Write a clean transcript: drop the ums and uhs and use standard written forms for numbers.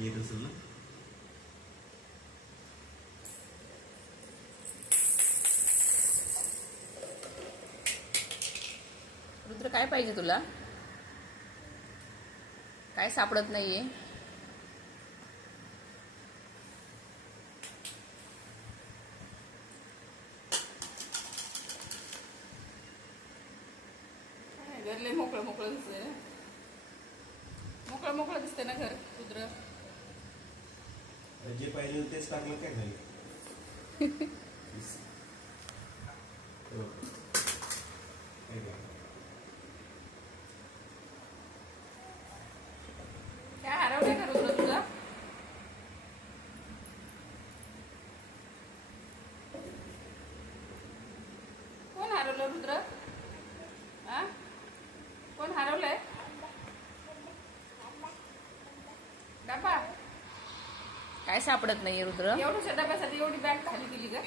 येत असेल ना. रुद्र काय पाहिजे तुला? काय सापडत नाहीये? घर लय मोकळं मोकळं दिसतंय. मोकळं मोकळं दिसतंय ना घर रुद्र. जे पाहिजे तेच टाकलं काय खाली. काय हरवलंय का रुद्र तुझं? कोण हरवलं रुद्र? हा, कोण हरवलंय? डबा काय सापडत नाहीये रुद्र? एवढ्याशा डब्यासाठी एवढी बॅग खाली गेली का?